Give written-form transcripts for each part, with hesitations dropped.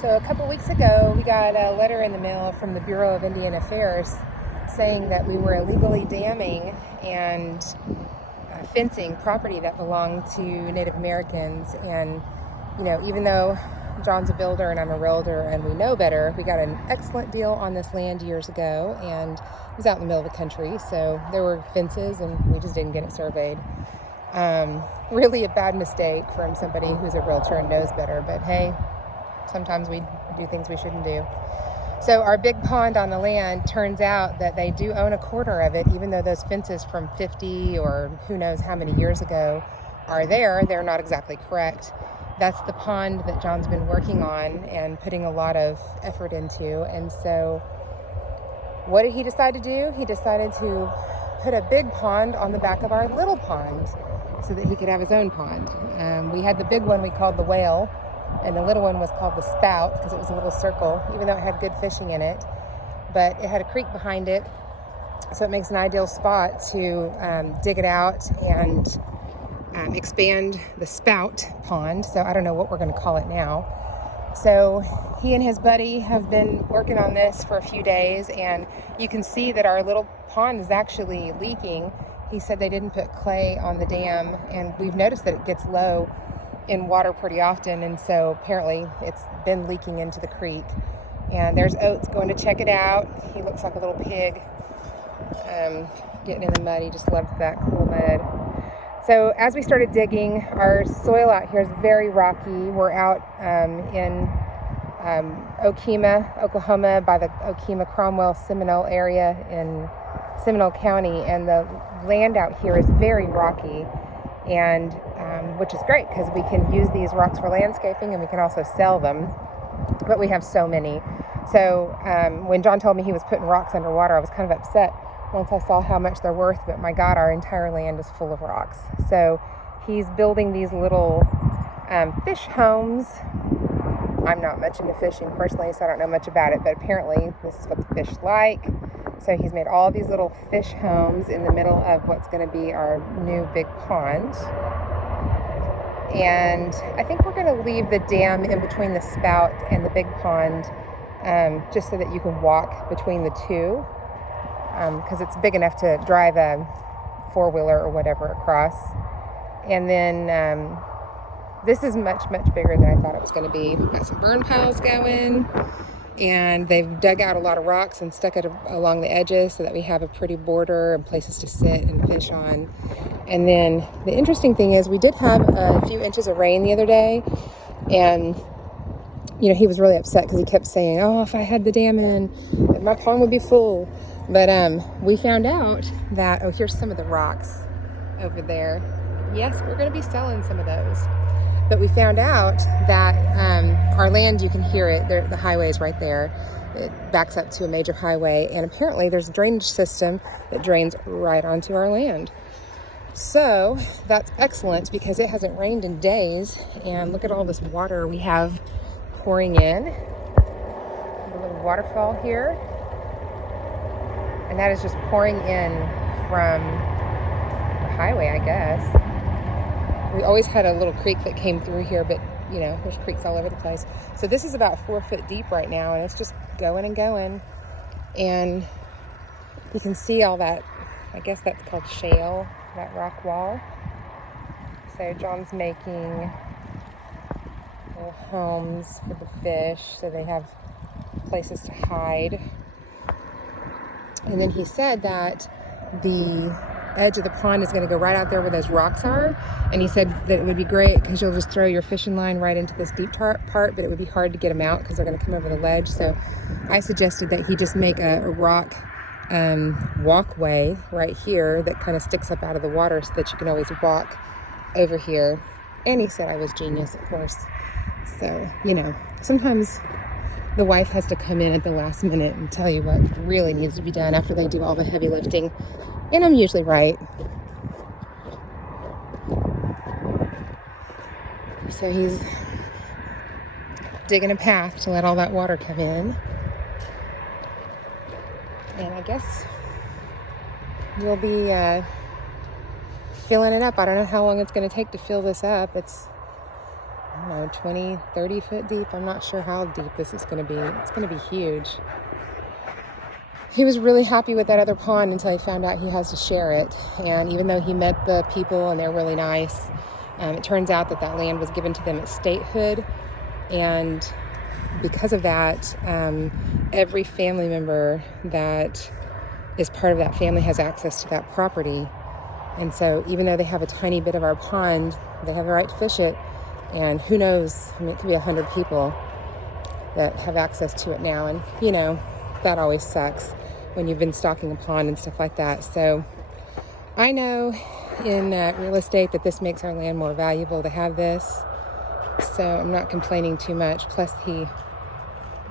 So a couple weeks ago, we got a letter in the mail from the Bureau of Indian Affairs saying that we were illegally damming and fencing property that belonged to Native Americans. And, you know, even though John's a builder and I'm a realtor and we know better, we got an excellent deal on this land years ago, and it was out in the middle of the country, so there were fences and we just didn't get it surveyed. Really a bad mistake from somebody who's a realtor and knows better, but hey, sometimes we do things we shouldn't do. So our big pond on the land, turns out that they do own a corner of it, even though those fences from 50 or who knows how many years ago are there. They're not exactly correct. That's the pond that John's been working on and putting a lot of effort into. And so what did he decide to do? He decided to put a big pond on the back of our little pond so that he could have his own pond. We had the big one we called the whale, and the little one was called the spout because it was a little circle, even though it had good fishing in it. But it had a creek behind it, so it makes an ideal spot to dig it out and expand the spout pond. So I don't know what we're going to call it now. So he and his buddy have been working on this for a few days, and you can see that our little pond is actually leaking. He said they didn't put clay on the dam, and we've noticed that it gets low in water pretty often, and so apparently it's been leaking into the creek. And there's Oates going to check it out. He looks like a little pig getting in the mud. He just loves that cool mud. So as we started digging, our soil out here is very rocky. We're out in Okemah, Oklahoma, by the Okemah, Cromwell, Seminole area in Seminole County, and the land out here is very rocky, and which is great because we can use these rocks for landscaping and we can also sell them, but we have so many. So when John told me he was putting rocks underwater, I was kind of upset once I saw how much they're worth, but my God, our entire land is full of rocks. So he's building these little fish homes. I'm not much into fishing personally, so I don't know much about it, but apparently this is what the fish like. So he's made all these little fish homes in the middle of what's going to be our new big pond. And I think we're going to leave the dam in between the spout and the big pond, just so that you can walk between the two, because it's big enough to drive a four-wheeler or whatever across. And then this is much, much bigger than I thought it was going to be. We've got some burn piles going, and they've dug out a lot of rocks and stuck it along the edges so that we have a pretty border and places to sit and fish on. And then the interesting thing is we did have a few inches of rain the other day, and you know, he was really upset because he kept saying, oh, if I had the dam in, my pond would be full. But we found out that, oh, here's some of the rocks over there. Yes, we're going to be selling some of those. But we found out that our land, you can hear it, the highway is right there. It backs up to a major highway, and apparently there's a drainage system that drains right onto our land. So that's excellent because it hasn't rained in days, and look at all this water we have pouring in. A little waterfall here, and that is just pouring in from the highway, I guess. We always had a little creek that came through here, but you know, there's creeks all over the place. So this is about 4 foot deep right now, and it's just going and going. And you can see all that, I guess that's called shale, that rock wall. So John's making little homes for the fish so they have places to hide. And then he said that the edge of the pond is going to go right out there where those rocks are, and he said that it would be great because you'll just throw your fishing line right into this deep part, but it would be hard to get them out because they're going to come over the ledge. So I suggested that he just make a rock walkway right here that kind of sticks up out of the water so that you can always walk over here. And he said I was genius, of course. So, you know, sometimes the wife has to come in at the last minute and tell you what really needs to be done after they do all the heavy lifting. And I'm usually right. So he's digging a path to let all that water come in. And I guess we'll be filling it up. I don't know how long it's going to take to fill this up. It's don't know, 20, 30 foot deep. I'm not sure how deep this is going to be. It's going to be huge. He was really happy with that other pond until he found out he has to share it. And even though he met the people and they're really nice, it turns out that that land was given to them at statehood. And because of that, every family member that is part of that family has access to that property. And so even though they have a tiny bit of our pond, they have the right to fish it. And who knows, I mean, it could be 100 people that have access to it now. And, you know, that always sucks when you've been stocking a pond and stuff like that. So I know in real estate that this makes our land more valuable to have this. So I'm not complaining too much. Plus he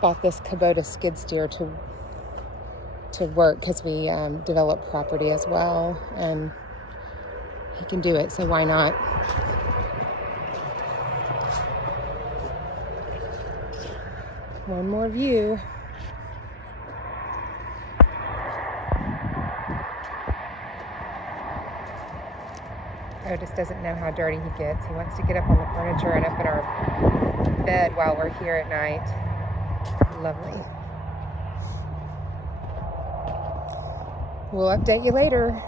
bought this Kubota skid steer to work because we develop property as well. And he can do it, so why not? One more view. Otis doesn't know how dirty he gets. He wants to get up on the furniture and up in our bed while we're here at night. Lovely. We'll update you later.